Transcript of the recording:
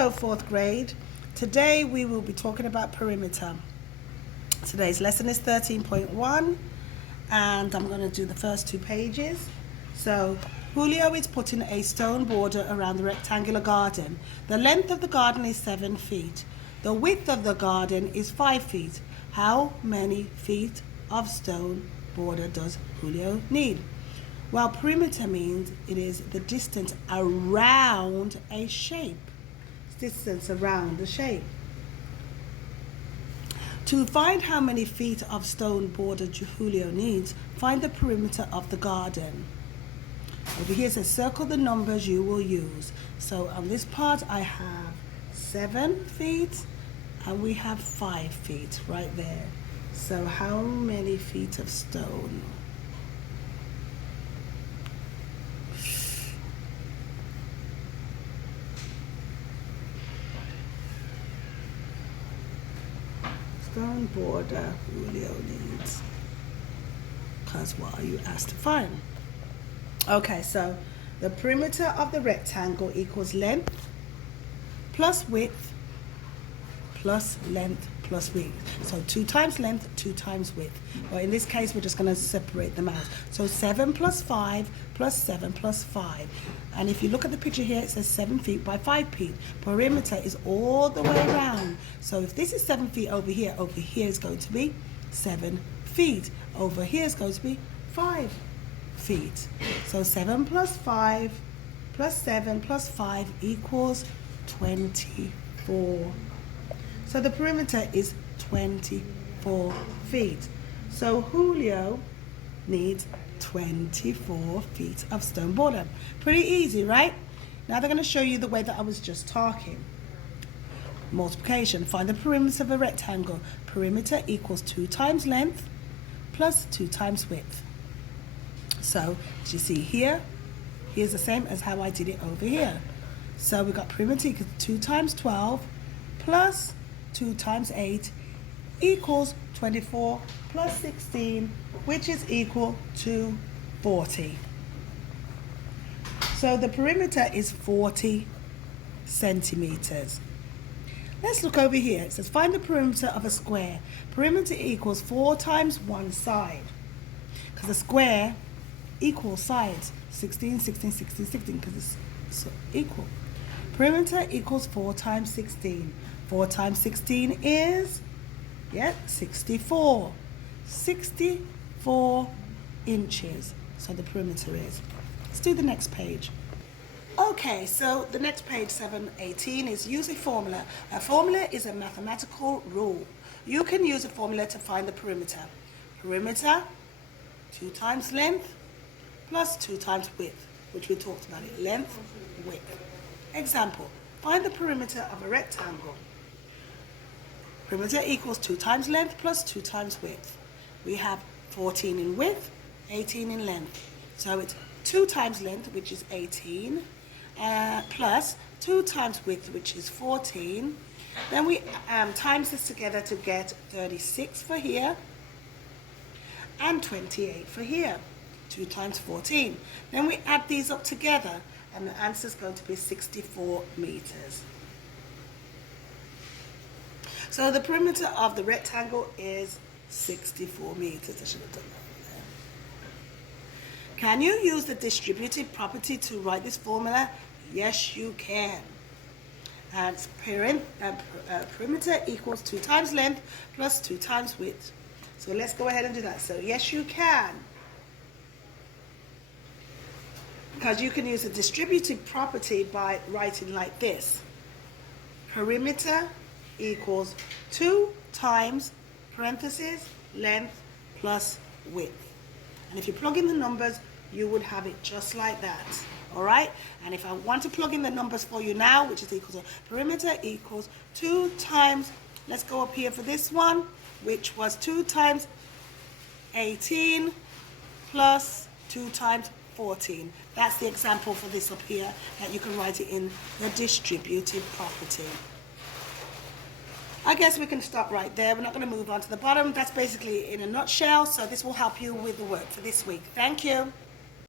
Hello, fourth grade. Today we will be talking about perimeter. Today's lesson is 13.1 and I'm going to do the first 2 pages. So Julio is putting a stone border around the rectangular garden. The length of the garden is 7 feet. The width of the garden is 5 feet. How many feet of stone border does Julio need? Well, perimeter means it is the distance around a shape. Distance around the shape. To find how many feet of stone border Julio needs, find the perimeter of the garden. Over here it says circle the numbers you will use. So on this part I have 7 feet and we have 5 feet right there. So how many feet of stone? Stone border Julio needs. Because what are you asked to find? Okay, so the perimeter of the rectangle equals length plus width plus length plus width. So 2 times length, 2 times width. Well, in this case, we're just going to separate them out. So 7 plus 5 plus 7 plus 5. And if you look at the picture here, it says 7 feet by 5 feet. Perimeter is all the way around. So if this is 7 feet over here is going to be 7 feet. Over here is going to be 5 feet. So 7 plus 5 plus 7 plus 5 equals 24. So the perimeter is 24 feet. So Julio needs 24 feet of stone border. Pretty easy, right? Now they're going to show you the way that I was just talking. Multiplication. Find the perimeter of a rectangle. Perimeter equals 2 times length plus 2 times width. So as you see here, here's the same as how I did it over here. So we've got perimeter equals 2 times 12 plus 2 times 8 equals 24 plus 16, which is equal to 40. So the perimeter is 40 centimeters. Let's look over here. It says find the perimeter of a square. Perimeter equals 4 times 1 side. Because a square equals sides. 16, 16, 16, 16, because it's so equal. Perimeter equals 4 times 16. 4 times 16 is, 64. 64 inches. So the perimeter is. Let's do the next page. Okay, so the next page, 7.18, is use a formula. A formula is a mathematical rule. You can use a formula to find the perimeter. Perimeter, 2 times length, plus 2 times width, which we talked about it. Length, width. Example, find the perimeter of a rectangle. Perimeter equals 2 times length plus 2 times width. We have 14 in width, 18 in length. So it's 2 times length, which is 18, plus 2 times width, which is 14. Then we times this together to get 36 for here and 28 for here. 2 times 14. Then we add these up together and the answer is going to be 64 meters. So the perimeter of the rectangle is 64 meters. I should have done that there. Can you use the distributive property to write this formula? Yes, you can. And perimeter equals 2 times length plus 2 times width. So let's go ahead and do that. So yes, you can. Because you can use the distributive property by writing like this. Perimeter equals 2 times parentheses length plus width. And if you plug in the numbers, you would have it just like that. All right? And if I want to plug in the numbers for you now, which is equal to perimeter equals 2 times, let's go up here for this one, which was 2 times 18 plus 2 times 14. That's the example for this up here, that you can write it in the distributive property. I guess we can stop right there. We're not going to move on to the bottom. That's basically in a nutshell. So this will help you with the work for this week. Thank you.